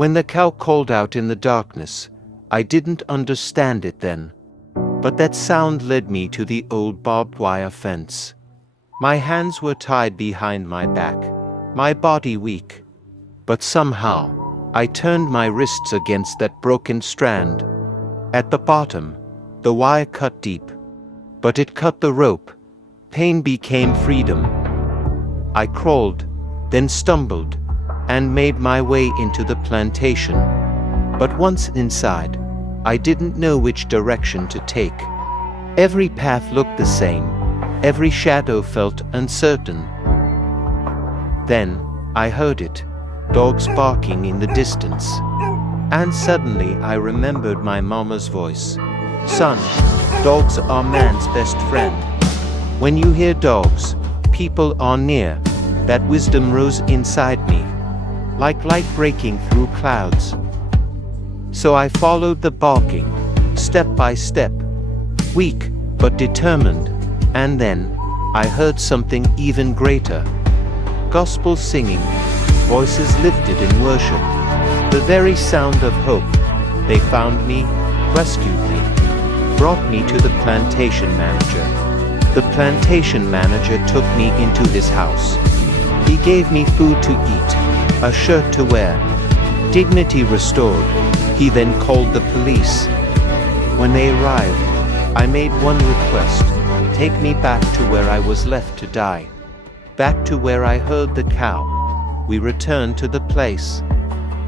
When the cow called out in the darkness, I didn't understand it then. But that sound led me to the old barbed wire fence. My hands were tied behind my back, my body weak. But somehow, I turned my wrists against that broken strand. At the bottom, the wire cut deep. But it cut the rope. Pain became freedom. I crawled, then stumbled, and made my way into the plantation. But once inside, I didn't know which direction to take. Every path looked the same. Every shadow felt uncertain. Then, I heard it, dogs barking in the distance. And suddenly I remembered my mama's voice. Son, dogs are man's best friend. When you hear dogs, people are near. That wisdom rose inside me, like light breaking through clouds. So I followed the barking, step by step, weak but determined, and then I heard something even greater. Gospel singing, voices lifted in worship, the very sound of hope. They found me, rescued me, brought me to the plantation manager. The plantation manager took me into his house. He gave me food to eat, a shirt to wear, dignity restored. He then called the police. When they arrived, I made one request: take me back to where I was left to die. Back to where I heard the cow. We returned to the place.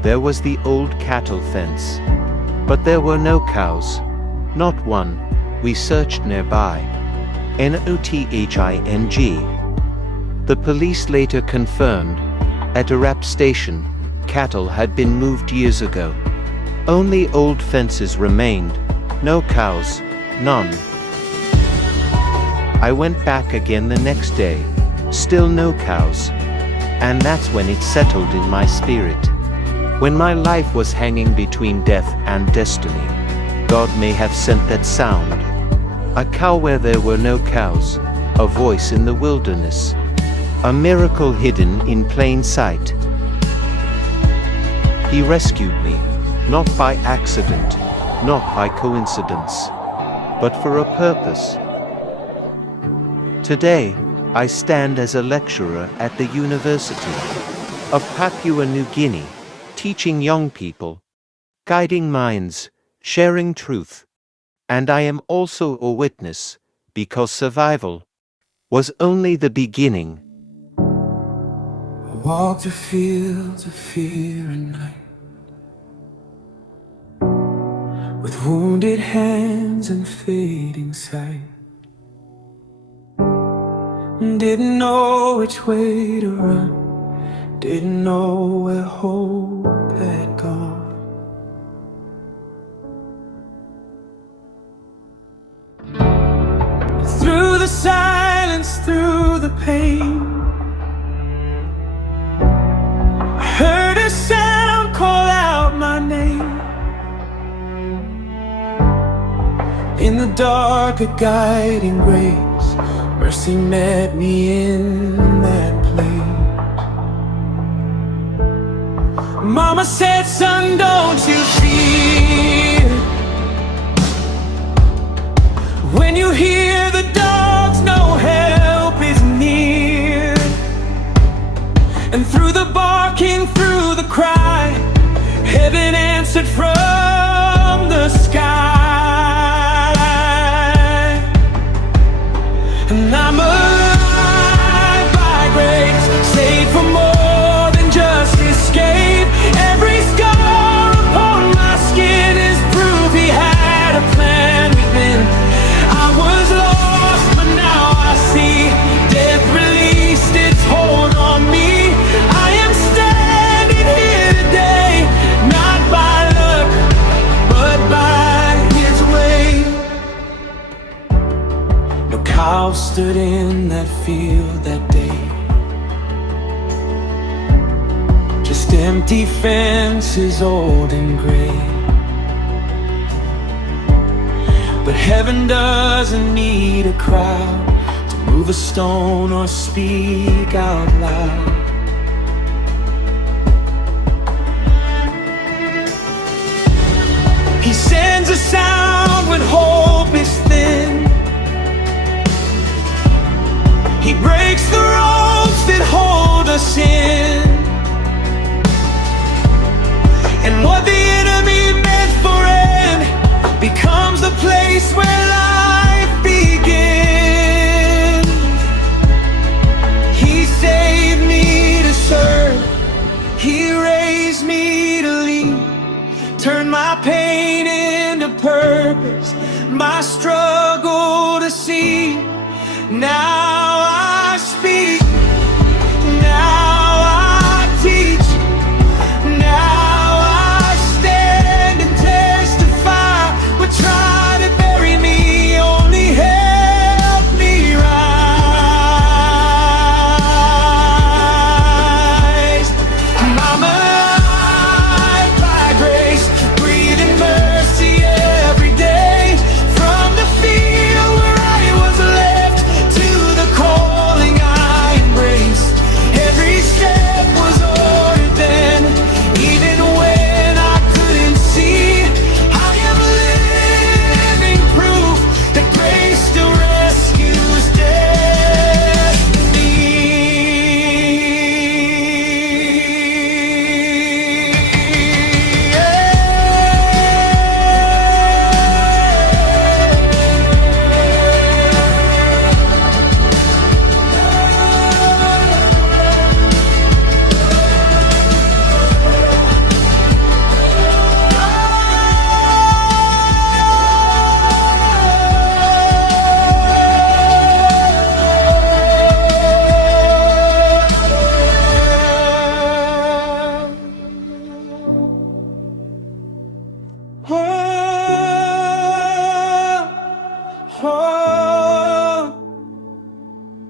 There was the old cattle fence. But there were no cows. Not one. We searched nearby. Nothing. The police later confirmed, at a RAP station, cattle had been moved years ago. Only old fences remained. No cows. None. I went back again the next day. Still no cows. And that's when it settled in my spirit. When my life was hanging between death and destiny, God may have sent that sound. A cow where there were no cows. A voice in the wilderness. A miracle hidden in plain sight. He rescued me, not by accident, not by coincidence, but for a purpose. Today, I stand as a lecturer at the University of Papua New Guinea, teaching young people, guiding minds, sharing truth. And I am also a witness, because survival was only the beginning. I walk the fields of fear and night, with wounded hands and fading sight. Didn't know which way to run, didn't know where hope had gone. Through the silence, through the pain, I heard a sound call out my name. In the dark, a guiding grace, mercy met me in that place. Mama said, son, don't you fear. When you hear the dogs, no help is near. And through the barking, through the cry, heaven answered from the sky. And I'm alive by grace, saved from more than just escape. Every scar upon my skin is proof he had a plan within. I was lost, but now I see. Death released its hold on me. I am standing here today, not by luck, but by his way. No cow stood in that field that day, just empty fences, old and gray. But heaven doesn't need a crowd to move a stone or speak out loud. He raised me to lead, turned my pain into purpose, my struggle to see. Now I speak, now I teach, now I stand and testify. But try to bury me, only help me rise. I'm alive by grace, breathing mercy every day. From the field where I was left to the calling I embraced. Every step was ordered then, even when I couldn't see. I am living proof that grace still rescues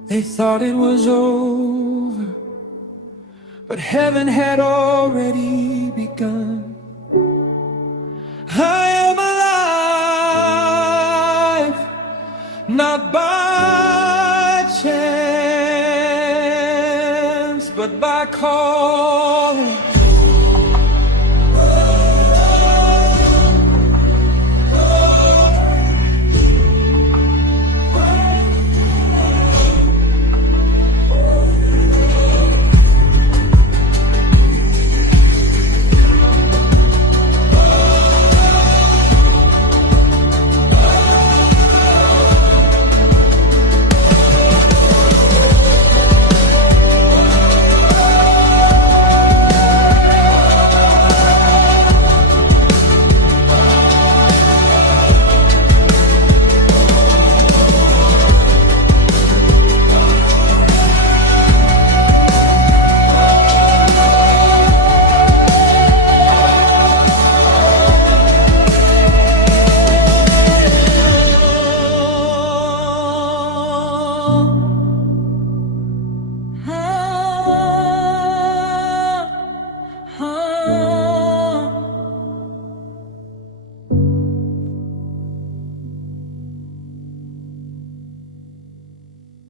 They thought it was over, but heaven had already begun. I am alive, not by chance, but by calling.